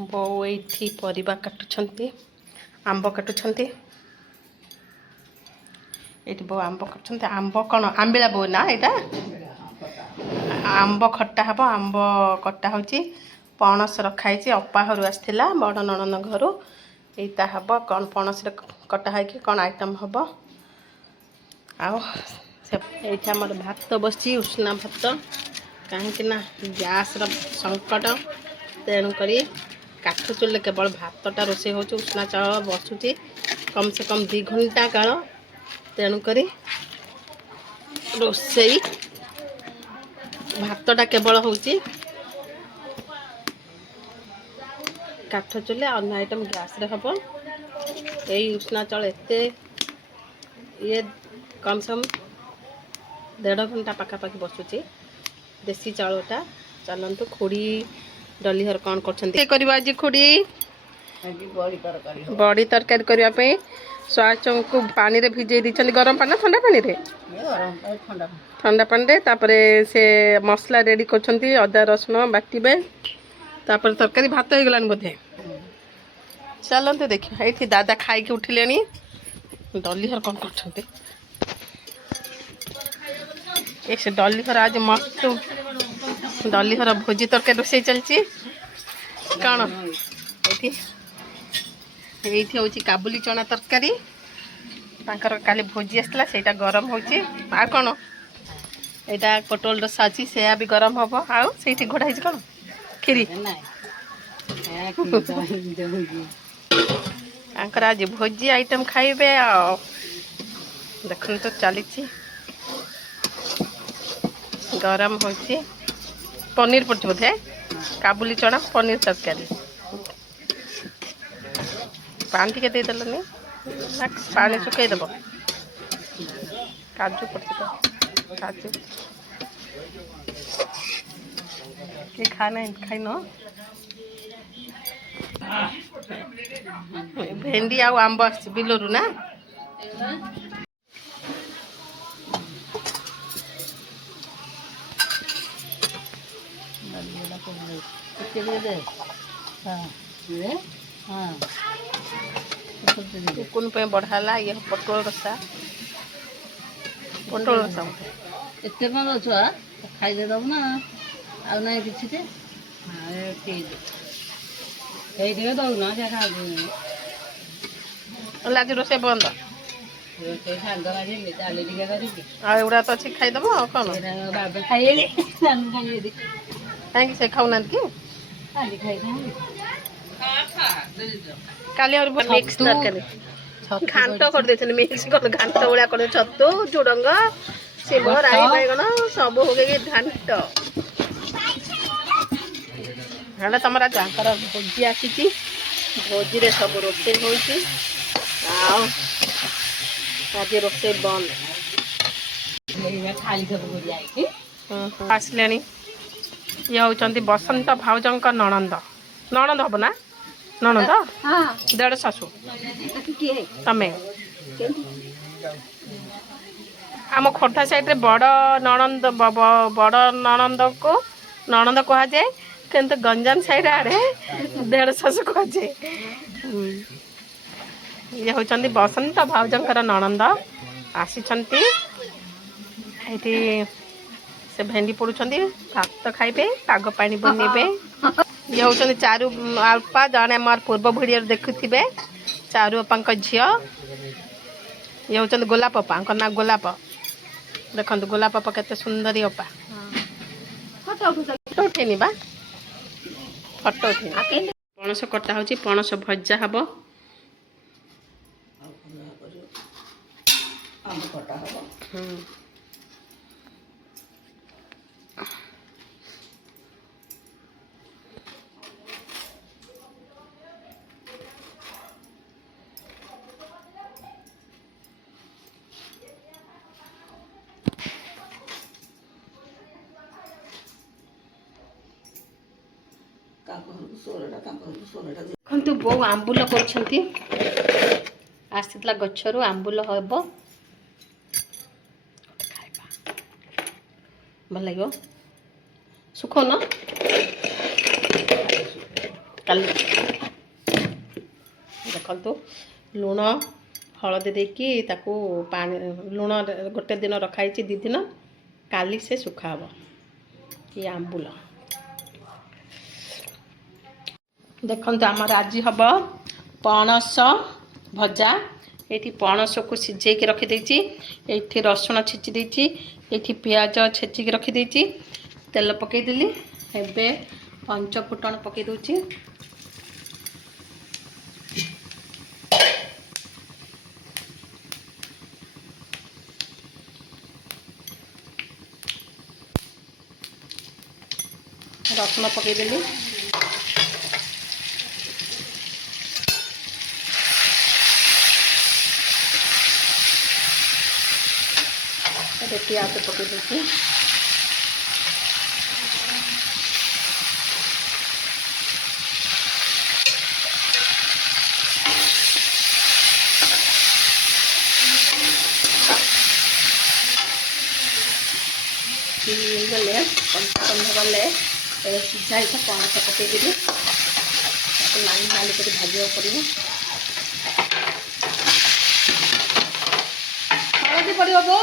ବୋଉ ଏଇଠି ପରିବା କାଟୁଛନ୍ତି, ଆମ୍ବ କାଟୁଛନ୍ତି। ଏଇଠି ବୋଉ ଆମ୍ବ କାଟୁଛନ୍ତି। ଆମ୍ବ କ'ଣ ଆମ୍ବିଳା ବୋଉ ନା ଏଇଟା? ଆମ୍ବ ଖଟା ହେବ। ଆମ୍ବ କଟା ହେଉଛି। ପଣସ ରଖା ହେଇଛି। ଅପା ଘରୁ ଆସିଥିଲା, ବଡ଼ ନଣନ୍ଦ ଘରୁ। ଏଇଟା ହେବ କ'ଣ ପଣସରେ କଟା ହେଇକି କ'ଣ ଆଇଟମ୍ ହେବ। ଆଉ ଏଇଠି ଆମର ଭାତ ବସିଛି, ଉଷୁନା ଭାତ। କାହିଁକି ନା ଗ୍ୟାସ୍ର ସଙ୍କଟ, ତେଣୁକରି କାଠ ଚୁଲିରେ କେବଳ ଭାତଟା ରୋଷେଇ ହେଉଛି। ଉଷୁନା ଚାଉଳ ବସୁଛି କମ୍ ସେ କମ୍ 2 ଘଣ୍ଟା କାଳ। ତେଣୁକରି ରୋଷେଇ ଭାତଟା କେବଳ ହେଉଛି କାଠ ଚୁଲି, ଅନ୍ୟ ଆଇଟମ୍ ଗ୍ୟାସ୍ରେ ହେବ। ଏଇ ଉଷୁନା ଚାଉଳ ଏତେ ଇଏ କମ୍ ସେ କମ୍ 1.5 ଘଣ୍ଟା ପାଖାପାଖି ବସୁଛି ଦେଶୀ ଚାଉଳଟା। ଚାଲନ୍ତୁ ଖୁଡ଼ି ଡଲି ଘର କ'ଣ କରୁଛନ୍ତି କରିବା ଆଜି। ଖୁଡ଼ି ବଡ଼ି ତରକାରୀ କରିବା ପାଇଁ ସୋୟାଚଙ୍କୁ ପାଣିରେ ଭିଜେଇ ଦେଇଛନ୍ତି। ଗରମ ପାଣି ନା ଥଣ୍ଡା ପାଣିରେ? ଥଣ୍ଡା ପାଣିରେ। ତାପରେ ସେ ମସଲା ରେଡ଼ି କରୁଛନ୍ତି, ଅଦା ରସୁଣ ବାଟିବେ। ତାପରେ ତରକାରୀ ଭାତ ହେଇଗଲାଣି ବୋଧେ। ଚାଲନ୍ତୁ ଦେଖିବା। ଏଇଠି ଦାଦା ଖାଇକି ଉଠିଲେଣି। ଡଲି ଘର କ'ଣ କରୁଛନ୍ତି? ଏ ସେ ଡଲି ଘର ଆଜି ମସ୍ତ ଡଲି ଘର ଭୋଜି ତରକାରୀ ରୋଷେଇ ଚାଲିଛି। କ'ଣ ଏଇଠି ହେଉଛି କାବୁଲି ଚଣା ତରକାରୀ। ତାଙ୍କର କାଲି ଭୋଜି ଆସିଥିଲା, ସେଇଟା ଗରମ ହେଉଛି। ଆଉ କ'ଣ ଏଇଟା ପୋଟଳ ରସା ଅଛି, ସେୟା ବି ଗରମ ହେବ। ଆଉ ସେଇଠି ଘୋଡ଼ା ହେଇଛି କ'ଣ କ୍ଷୀରି। ତାଙ୍କର ଆଜି ଭୋଜି ଆଇଟମ୍ ଖାଇବେ। ଆଉ ଦେଖନ୍ତୁ ଚାଲିଛି, ଗରମ ହେଉଛି। ପନିର ପଡ଼ିଛି ବୋଧେ, କାବୁଲି ଚଣା ପନିର ତରକାରୀ। ପାଣି ଟିକେ ଦେଇଦେଲନି, ପାଣି ଶୁଖେଇ ଦେବ। କାଜୁ ପଡ଼ିଛି ତ, କାଜୁ କିଏ ଖାଇନ? ଭେଣ୍ଡି ଆଉ ଆମ୍ବ ଆସିଛି ବିଲରୁ ନା? କୁକୁନ ପାଇଁ ବଢ଼ା ହେଲା। ଇଏ ପୋଟଳ ରସା, ପୋଟଳ ରସା ଏତେ କ'ଣ ଛୁଆ ଖାଇଦେ ଦେବୁ ନା। ଆଉ ନାହିଁ କିଛି ଯେ ସେଇଥିରେ ଦେଉନ ସେ ଖାଉଛୁ। ଆଜି ରୋଷେଇ ବନ୍ଦ। ରୋଷେଇ ଶାଗ ଭାଜିଲି, ଡାଲି ଟିକେ କରିକି। ଆଉ ଏଗୁଡ଼ା ତ ଅଛି, ଖାଇଦେବ। ଆଉ କ'ଣ ବାବା ଖାଇଲି, କାହିଁକି ସେ ଖାଉନାହାନ୍ତି କି? କାଲି ଖାଇଥାନ୍ତି। କାଲି ଆହୁରି ମିକ୍ସ ତରକାରୀ ଘାଣ୍ଟ କରିଦେଇଛନ୍ତି। ମିକ୍ସ ଘାଣ୍ଟ ଭଳିଆ କରିଦେଇ ଛତୁ, ଝୁଡ଼ଙ୍ଗ, ଶିମ, ରାଇ, ବାଇଗଣ ସବୁ ପକେଇକି ଘାଣ୍ଟ। ହେଲେ ତମର ଯାଙ୍କର ଭୋଜି ଆସିଛି, ଭୋଜିରେ ସବୁ ରୋଷେଇ ହେଉଛି। ଆଉ ଆଜି ରୋଷେଇ ବନ୍ଦ। ଆସିଲେଣି। ଇଏ ହେଉଛନ୍ତି ବସନ୍ତ ଭାଉଜଙ୍କ ନଣନ୍ଦ। ନଣନ୍ଦ ହେବ ନା? ନଣନ୍ଦ ଦେଢ଼ ଶାଶୁ। ତମେ ଆମ ଖୋର୍ଦ୍ଧା ସାଇଡ଼ରେ ବଡ଼ ନଣନ୍ଦକୁ ନଣନ୍ଦ କୁହାଯାଏ, କିନ୍ତୁ ଗଞ୍ଜାମ ସାଇଡ଼ ଆଡ଼େ ଦେଢ଼ ଶାଶୁ କୁହାଯାଏ। ଇଏ ହେଉଛନ୍ତି ବସନ୍ତ ଭାଉଜଙ୍କର ନଣନ୍ଦ। ଆସିଛନ୍ତି ଏଇଠି। ସେ ଭେଣ୍ଡି ପୋଡ଼ୁଛନ୍ତି, ଭାତ ଖାଇବେ, ପାଗ ପାଣି ବନେଇବେ। ଇଏ ହେଉଛନ୍ତି ଚାରୁ ଅପା, ଜଣେ ମୋର ପୂର୍ବ ଭିଡ଼ିଓରେ ଦେଖୁଥିବେ, ଚାରୁ ଅପାଙ୍କ ଝିଅ। ଇଏ ହେଉଛନ୍ତି ଗୋଲାପ ଅପା, ତାଙ୍କ ନାଁ ଗୋଲାପ। ଦେଖନ୍ତୁ ଗୋଲାପ ଅପା କେତେ ସୁନ୍ଦରୀ ଅପା। ଫଟୋ ଉଠେଇନି ବା, ଫଟୋ ଉଠେଇନି। ପଣସ କଟା ହେଉଛି, ପଣସ ଭଜା ହେବ। ଦେଖନ୍ତୁ ବୋଉ ଆମ୍ବୁଲ କରୁଛନ୍ତି। ଆସିଥିଲା ଗଛରୁ ଆମ୍ବୁଲ ହେବ। ଖାଇବା ଭଲ ଲାଗିବ। ଶୁଖଉନ କାଲି ଦେଖନ୍ତୁ ଲୁଣ ହଳଦୀ ଦେଇକି ତାକୁ ପାଣି ଲୁଣ ଗୋଟେ ଦିନ ରଖା ହେଇଛି 2 ଦିନ କାଲି ସେ ଶୁଖା ହେବ କି ଆମ୍ବୁଲ ଦେଖନ୍ତୁ ଆମର ଆଜି ହେବ ପଣସ ଭଜା ଏଠି ପଣସକୁ ସିଝେଇକି ରଖିଦେଇଛି ଏଠି ରସୁଣ ଛେଚି ଦେଇଛି ଏଠି ପିଆଜ ଛେଚିକି ରଖିଦେଇଛି ତେଲ ପକେଇଦେଲି ଏବେ ପଞ୍ଚ ଫୁଟଣ ପକେଇ ଦେଉଛି ରସୁଣ ପକେଇଦେଲି ଏବେ ପିଆଜ ପକେଇ ଦେଉଛି गले पंचकंद गले सीझा ही पणस पकईदेवी नाली नाली कर भाजा पड़ो हलदी पड़ो बो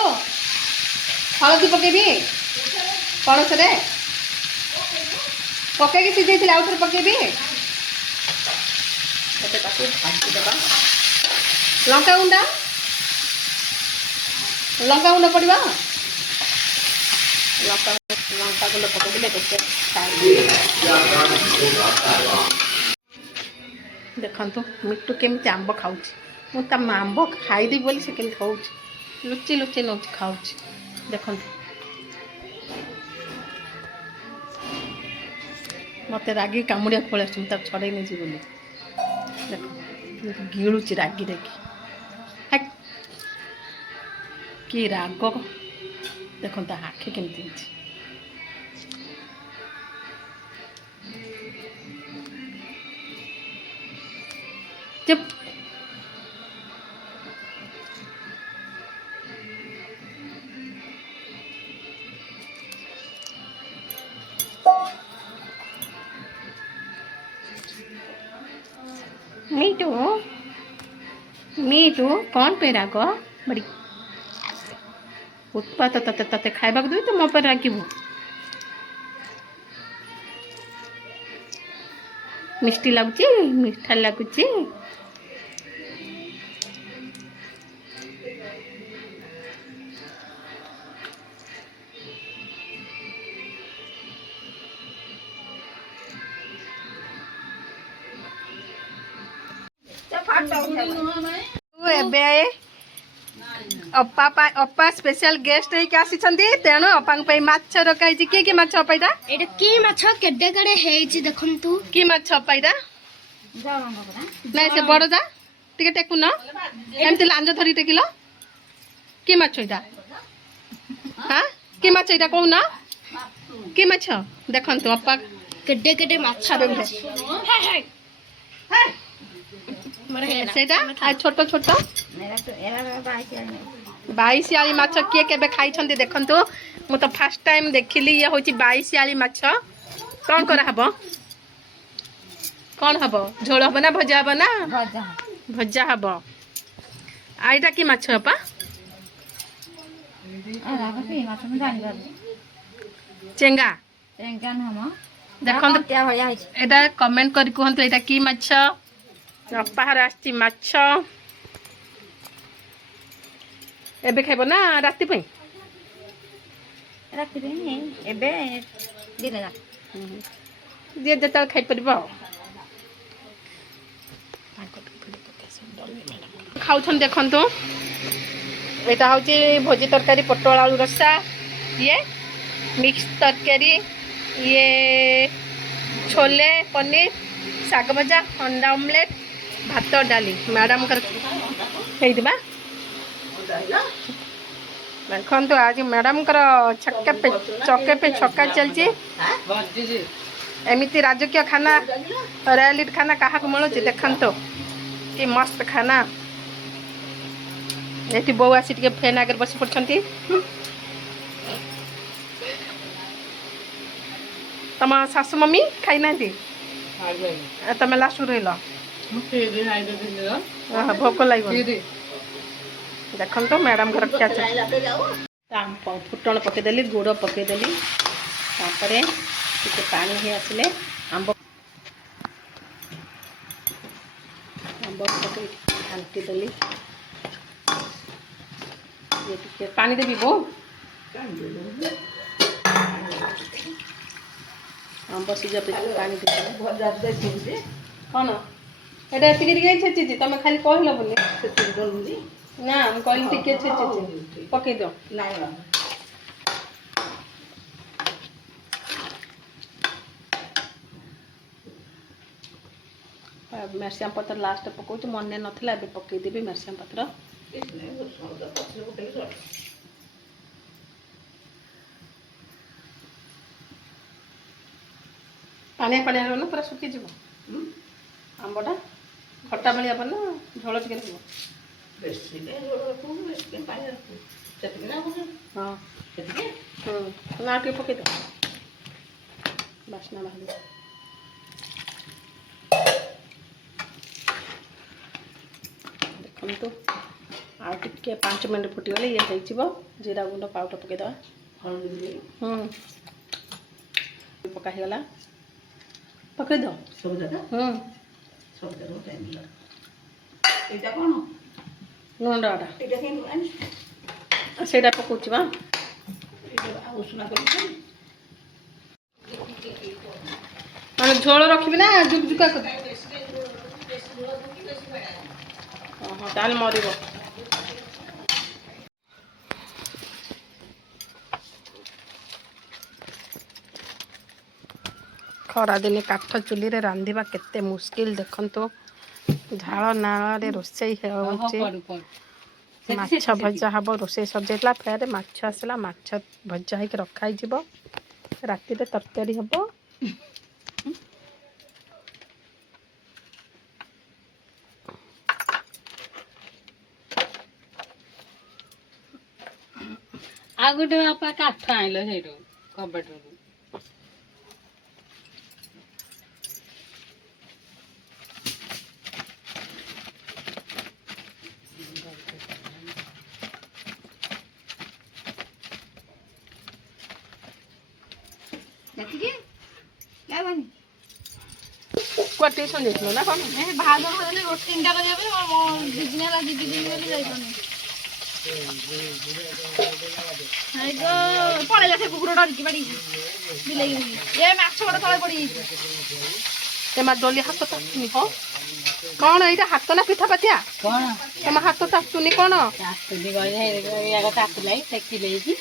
हलदी पकईबी पणस पकईकी सीझे आउ थे पकईबी भाजीदेवा लंका गुंड पड़ा लंका गुंड पकईदे देखु मिट्टू केमी आंब खाऊ मुझे आंब खाईदेवी बोली से केमी खाऊ लुचि लुचि नौ खाऊ देख मत रागी कामुड़िया पड़े मुझे छड़े नहीं बोली देख गिलुची रागी देखी कि राग देखो आखि केमती चुप मीठू मीठू कौन पे राग बड़ी उत्पात तते तते खाइबा देवी तो मो पर रागिबू मिष्टी लगुच मीठा लगुच अप्पा स्पेशल गेस्ट आसी तेणु अप्पा माछ रखाई कि माछ अप्पा कि माछ केडे केडे हेइछि देखंतु कि माछ अप्पा नहीं से बड़दा टिके टेकुन एमती लांज धरी टेकिल कि माछ इटा हाँ कि माछ इटा कहून कि माछ देखंतु अप्पा केडे केडे माछ सेटा छोट छोट 22 आली माछ किए केबे खाई छंदी देखंतु मु तो फर्स्ट टाइम देखिली ये होची 22 आली माछ कौन करा हबो कौन हबो झोल हबो ना भजा हबो ना भजा हबो आइटा की माछ अपा चेंगा चेंगा हम देखंतु एटा कमेंट करी कहंतु एटा की माछ अपाहर आछि माछ एबे खाइबो ना राति पे एबे दिन जा जे जता खाइ परबो खाउछन देखंतु एटा होची भोजी तरकारी पटोल आलू रसा ये मिक्स तरकारी ये छोले पनीर साग भजा अंडा ऑमलेट भात डाली मैडम कर हेइदिबा देखो आज मैडम छक्के पे चौके पे छक्का चलती एमती राजकीय खाना रॉयल खाना क्या मिलूँ देखो कि मस्त खाना ये बो आसी टे फैन आगे बस पड़ती तुम सासु मम्मी खाई ना ତମେ ଲାଷ୍ଟ ରହିଲ ଭୋକ ଲାଗିବ। ଦେଖନ୍ତୁ ମ୍ୟାଡ଼ାମଙ୍କର ଖିଆ ଫୁଟଣ ପକେଇଦେଲି, ଗୁଡ଼ ପକେଇଦେଲି, ତାପରେ ଟିକେ ପାଣି ହେଇ ଆସିଲେ ଆମ୍ବ ପକେଇ ଘାଣ୍ଟି ଦେଲି। ଟିକେ ପାଣି ଦେବି ବୋଉ, ଆମ୍ବ ସିଝା ପାଣି ଦେବି। କ'ଣ ଏଇଟା ଏତିକି ଟିକେ ଛେଚିଛି, ତମେ ଖାଲି କହିଲ ବୋଲି। ନା ମୁଁ କହିଲି ଟିକେ ଛେଚିଛି, ପକେଇଦିଅ। ମେରସିଆ ପତ୍ର ଲାଷ୍ଟ ପକାଉଛି, ମନେ ନଥିଲା, ଏବେ ପକେଇଦେବି ମେରସିଆ ପତ୍ର। ପାଣିଆ ପାଣିଆ ରହିବ ନା ପୁରା ଶୁଖିଯିବ ଆମ୍ବଟା? ଖଟା ଭଳିଆ ହବ ନା ଝୋଳ ଟିକେ ଥିବ? ହଁ ନା ଟିକେ ପକେଇଦିଅ, ବାସ୍ନା ବାହାରିବ। ଦେଖନ୍ତୁ ଆଉ ଟିକେ 5 ମିନିଟ୍ ଫୁଟିଗଲେ ଇଏ ହେଇଯିବ। ଜିରା ଗୁଣ୍ଡ ପାଉଡ଼ର ପକେଇଦେବା। ପକା ହେଇଗଲା, ପକେଇଦିଅ ସବୁଯାକ। ଏଇଟା କ'ଣ ଲୁଣଟା ସେଇଟା ପକାଉଛି ବା ମାନେ ଝୋଳ ରଖିବି ନା ଜୁକଜୁକା କରିବି? ଓହୋ, ତାହେଲେ ମରିବ। ଖରାଦିନେ କାଠ ଚୁଲିରେ ରାନ୍ଧିବା କେତେ ମୁସ୍କିଲ ଦେଖନ୍ତୁ। ଝାଳ ନାଳରେ ରୋଷେଇ ହେଉଛି। ମାଛ ଭଜା ହେବ, ରୋଷେଇ ସରିଯାଇଥିଲା, ଫେରେ ମାଛ ଆସିଲା, ମାଛ ଭଜା ହେଇକି ରଖା ହେଇଯିବ, ରାତିରେ ତରକାରୀ ହେବ। ଆଉ ଗୋଟେ ବାପା କାଠ ଆଣିଲ ସେଇଠୁ କବାଟରୁ। କୁଆ ଟିଉସନ୍ ଯାଇଥିଲ ନା କ'ଣ? ଭାଉଜ କହିଲେ ଗୋଟେ 3ଟା କରିବା ପାଇଁ, ମୋ ଦିଦିନ ହେଲା ଦିଦି ବୋଲି ଯାଇପାରୁନି। ପଳେଇଲା ସେ କୁକୁର ଡରିକି ବାଡ଼ିକି ବିଲେଇ ଏ ମାଛ ଗୋଟେ ତଳେ ପଡ଼ିଯାଇଛି। ତମା ଡଲି ହାତ ତାତୁନି ହଁ? କ'ଣ ଏଇଟା ହାତ ନା ପିଠା ପାତିଆ? କ'ଣ ତମ ହାତ ତାତୁନି କ'ଣ? ଆସୁନି କହିଲେ ତାକୁଲାଇ ଟେକି ଦେଇଛି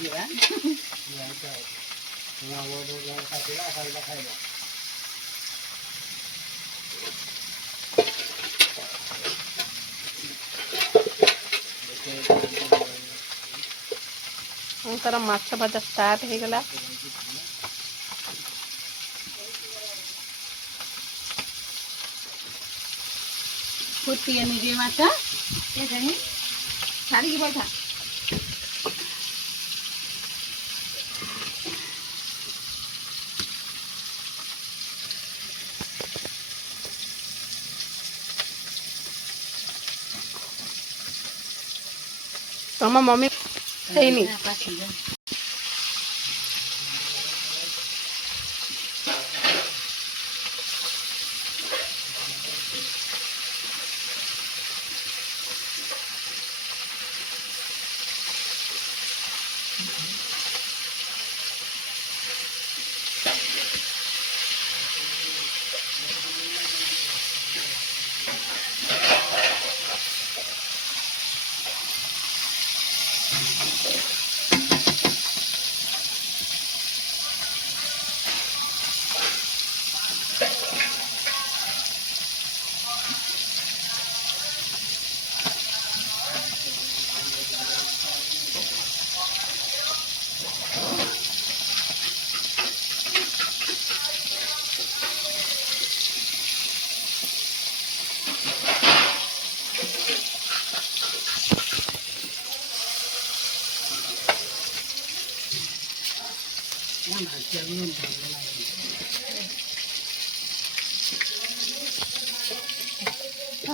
ଯିବା। ତାର ମାଛ ଭଜା ଷ୍ଟାର୍ଟ ହେଇଗଲା। ଫୁଟିଏ ନିଜେ ମାଛ ଛାଡ଼ିକି ପଇସା ତମ ମମି ହେଇନି?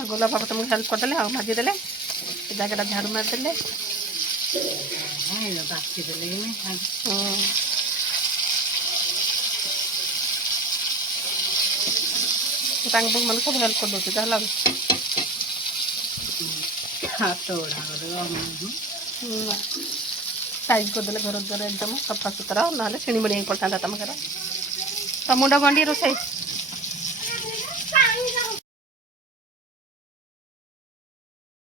ଗୋଲାପ ବାବା ତମକୁ ହେଲ୍ପ କରିଦେଲେ ଆଉ ଭାଜିଦେଲେ ଏ ଜାଗାଟା ଝାଡ଼ୁ ମାରିଦେଲେ। ତାଙ୍କ ବୋଉ ମାନେ ସବୁ ହେଲ୍ପ କରିଦେଉଛି ଯାହା ସାଇଜ୍ କରିଦେଲେ ଘର ଦ୍ୱାରା ଏକଦମ ସଫା ସୁତରା, ନହେଲେ ଛିଣି ମିଣି ହେଇ ପଡ଼ିଥାନ୍ତା ତମ ଘର। ତ ମୁଣ୍ଡ ଗଣ୍ଡି ରୋଷେଇ